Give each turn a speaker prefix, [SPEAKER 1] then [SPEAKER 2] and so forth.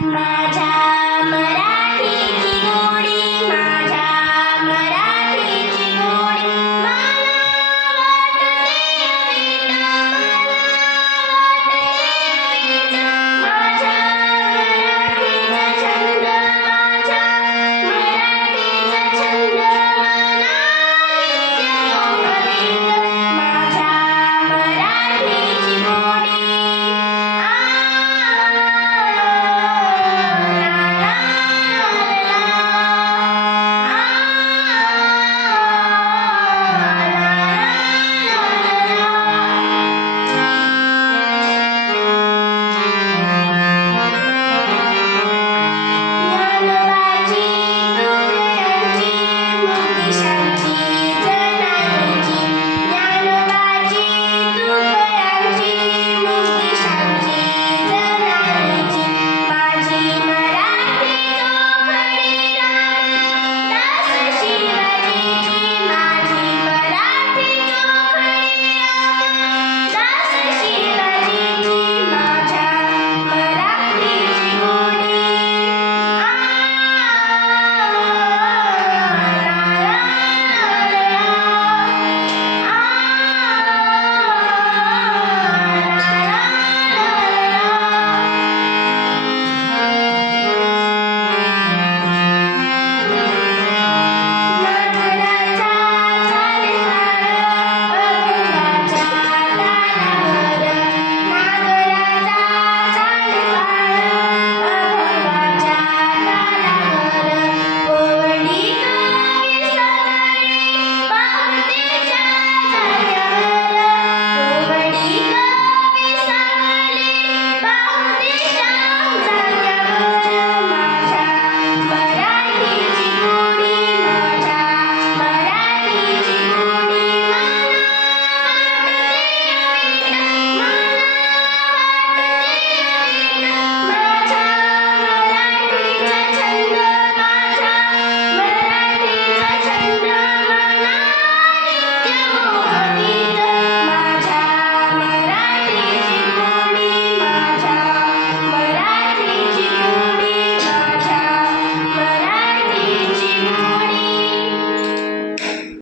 [SPEAKER 1] Bye.